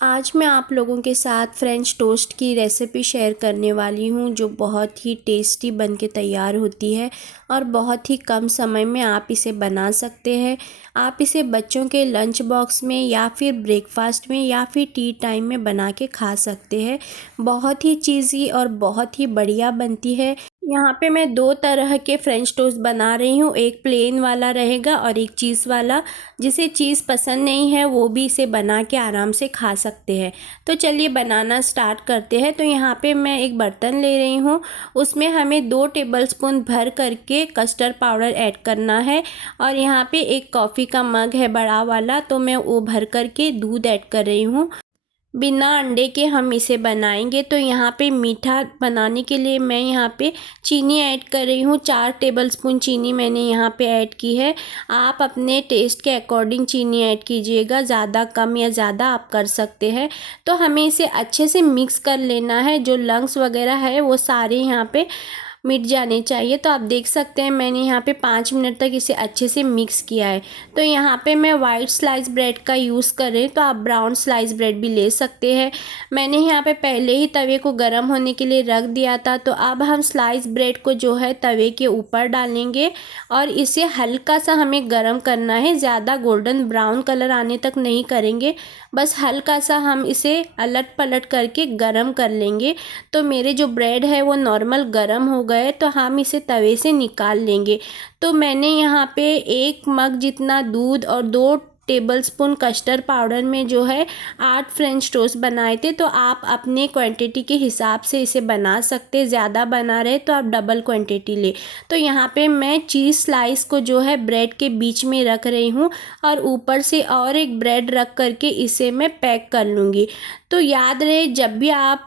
आज मैं आप लोगों के साथ फ्रेंच टोस्ट की रेसिपी शेयर करने वाली हूँ, जो बहुत ही टेस्टी बन के तैयार होती है और बहुत ही कम समय में आप इसे बना सकते हैं। आप इसे बच्चों के लंच बॉक्स में या फिर ब्रेकफास्ट में या फिर टी टाइम में बना के खा सकते हैं। बहुत ही चीज़ी और बहुत ही बढ़िया बनती है। यहाँ पे मैं दो तरह के फ्रेंच टोस्ट बना रही हूँ, एक प्लेन वाला रहेगा और एक चीज़ वाला। जिसे चीज़ पसंद नहीं है वो भी इसे बना के आराम से खा सकते हैं। तो चलिए बनाना स्टार्ट करते हैं। तो यहाँ पे मैं एक बर्तन ले रही हूँ, उसमें हमें 2 टेबलस्पून भर करके कस्टर्ड पाउडर ऐड करना है। और यहाँ पे एक कॉफ़ी का मग है बड़ा वाला, तो मैं वो भर करके दूध ऐड कर रही हूँ। बिना अंडे के हम इसे बनाएंगे। तो यहाँ पे मीठा बनाने के लिए मैं यहाँ पे चीनी ऐड कर रही हूँ। 4 टेबलस्पून चीनी मैंने यहाँ पे ऐड की है। आप अपने टेस्ट के अकॉर्डिंग चीनी ऐड कीजिएगा, ज़्यादा कम या ज़्यादा आप कर सकते हैं। तो हमें इसे अच्छे से मिक्स कर लेना है। जो लंग्स वगैरह है वो सारे यहाँ पे मिट जाने चाहिए। तो आप देख सकते हैं मैंने यहाँ पे 5 मिनट तक इसे अच्छे से मिक्स किया है। तो यहाँ पे मैं वाइट स्लाइस ब्रेड का यूज़ कर रही हूँ, तो आप ब्राउन स्लाइस ब्रेड भी ले सकते हैं। मैंने यहाँ पे पहले ही तवे को गर्म होने के लिए रख दिया था। तो अब हम स्लाइस ब्रेड को जो है तवे के ऊपर डालेंगे और इसे हल्का सा हमें गर्म करना है। ज़्यादा गोल्डन ब्राउन कलर आने तक नहीं करेंगे, बस हल्का सा हम इसे अलट पलट करके गर्म कर लेंगे। तो मेरे जो ब्रेड है वो नॉर्मल गर्म हो गए, तो हम इसे तवे से निकाल लेंगे। तो मैंने यहाँ पे 1 मग जितना दूध और 2 टेबलस्पून कस्टर्ड पाउडर में जो है 8 फ्रेंच टोस्ट बनाए थे। तो आप अपने क्वांटिटी के हिसाब से इसे बना सकते, ज़्यादा बना रहे तो आप डबल क्वांटिटी ले। तो यहाँ पे मैं चीज़ स्लाइस को जो है ब्रेड के बीच में रख रही हूँ और ऊपर से और एक ब्रेड रख करके इसे मैं पैक कर लूँगी। तो याद रहे, जब भी आप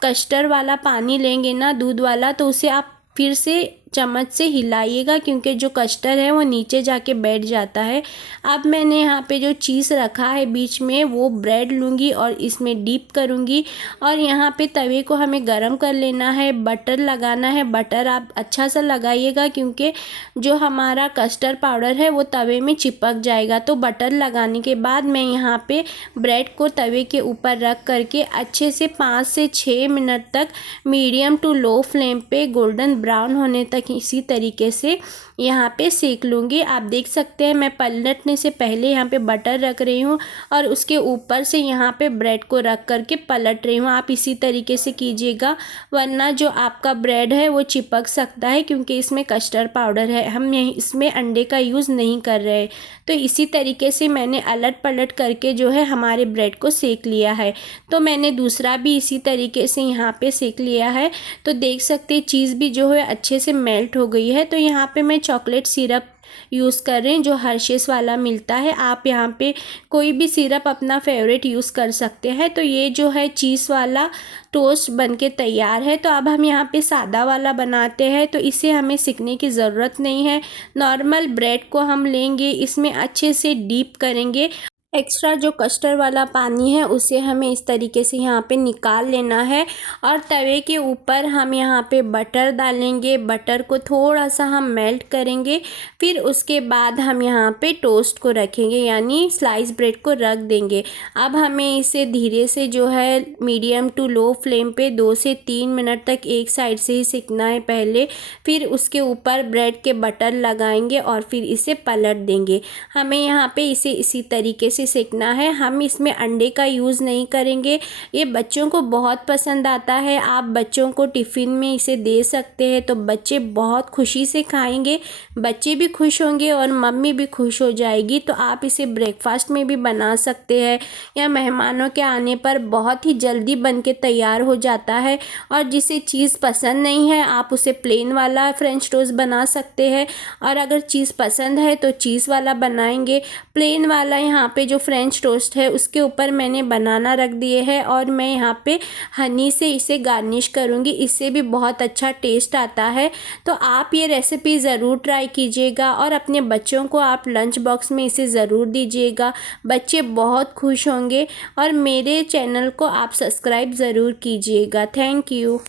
कस्टर्ड वाला पानी लेंगे ना, दूध वाला, तो उसे आप फिर से चम्मच से हिलाइएगा, क्योंकि जो कस्टर्ड है वो नीचे जाके बैठ जाता है। अब मैंने यहाँ पे जो चीज़ रखा है बीच में, वो ब्रेड लूँगी और इसमें डीप करूँगी। और यहाँ पे तवे को हमें गरम कर लेना है, बटर लगाना है। बटर आप अच्छा सा लगाइएगा, क्योंकि जो हमारा कस्टर्ड पाउडर है वो तवे में चिपक जाएगा। तो बटर लगाने के बाद मैं यहाँ पे ब्रेड को तवे के ऊपर रख करके अच्छे से 5 से 6 मिनट तक मीडियम टू लो फ्लेम पे गोल्डन ब्राउन होने तक इसी तरीके से यहाँ पे सेक लूँगी। आप देख सकते हैं मैं पलटने से पहले यहाँ पे बटर रख रही हूँ और उसके ऊपर से यहाँ पे ब्रेड को रख करके पलट रही हूँ। आप इसी तरीके से कीजिएगा, वरना जो आपका ब्रेड है वो चिपक सकता है, क्योंकि इसमें कस्टर्ड पाउडर है, हम यहीं इसमें अंडे का यूज़ नहीं कर रहे। तो इसी तरीके से मैंने अलट पलट करके जो है हमारे ब्रेड को सेक लिया है। तो मैंने दूसरा भी इसी तरीके से यहाँ पे सेक लिया है। तो देख सकते हैं चीज़ भी जो है अच्छे से मेल्ट हो गई है। तो यहाँ पे मैं चॉकलेट सिरप यूज़ कर रहे हैं, जो हर्षेस वाला मिलता है। आप यहाँ पे कोई भी सिरप अपना फेवरेट यूज़ कर सकते हैं। तो ये जो है चीज़ वाला टोस्ट बनके तैयार है। तो अब हम यहाँ पे सादा वाला बनाते हैं। तो इसे हमें सिकने की ज़रूरत नहीं है। नॉर्मल ब्रेड को हम लेंगे, इसमें अच्छे से डीप करेंगे। एक्स्ट्रा जो कस्टर्ड वाला पानी है उसे हमें इस तरीके से यहाँ पे निकाल लेना है। और तवे के ऊपर हम यहाँ पे बटर डालेंगे। बटर को थोड़ा सा हम मेल्ट करेंगे, फिर उसके बाद हम यहाँ पे टोस्ट को रखेंगे, यानी स्लाइस ब्रेड को रख देंगे। अब हमें इसे धीरे से जो है मीडियम टू लो फ्लेम पे 2 से 3 मिनट तक एक साइड से ही सेकना है पहले। फिर उसके ऊपर ब्रेड के बटर लगाएंगे और फिर इसे पलट देंगे। हमें यहाँ पे इसे इसी तरीके से सेकना है। हम इसमें अंडे का यूज़ नहीं करेंगे। ये बच्चों को बहुत पसंद आता है। आप बच्चों को टिफ़िन में इसे दे सकते हैं, तो बच्चे बहुत खुशी से खाएंगे। बच्चे भी खुश होंगे और मम्मी भी खुश हो जाएगी। तो आप इसे ब्रेकफास्ट में भी बना सकते हैं, या मेहमानों के आने पर बहुत ही जल्दी बन के तैयार हो जाता है। और जिसे चीज़ पसंद नहीं है, आप उसे प्लेन वाला फ्रेंच टोस्ट बना सकते हैं, और अगर चीज़ पसंद है तो चीज़ वाला बनाएंगे। प्लेन वाला यहाँ पे जो फ्रेंच टोस्ट है उसके ऊपर मैंने बनाना रख दिए है, और मैं यहाँ पे हनी से इसे गार्निश करूँगी। इससे भी बहुत अच्छा टेस्ट आता है। तो आप ये रेसिपी ज़रूर ट्राई कीजिएगा और अपने बच्चों को आप लंच बॉक्स में इसे ज़रूर दीजिएगा। बच्चे बहुत खुश होंगे। और मेरे चैनल को आप सब्सक्राइब ज़रूर कीजिएगा। Thank you.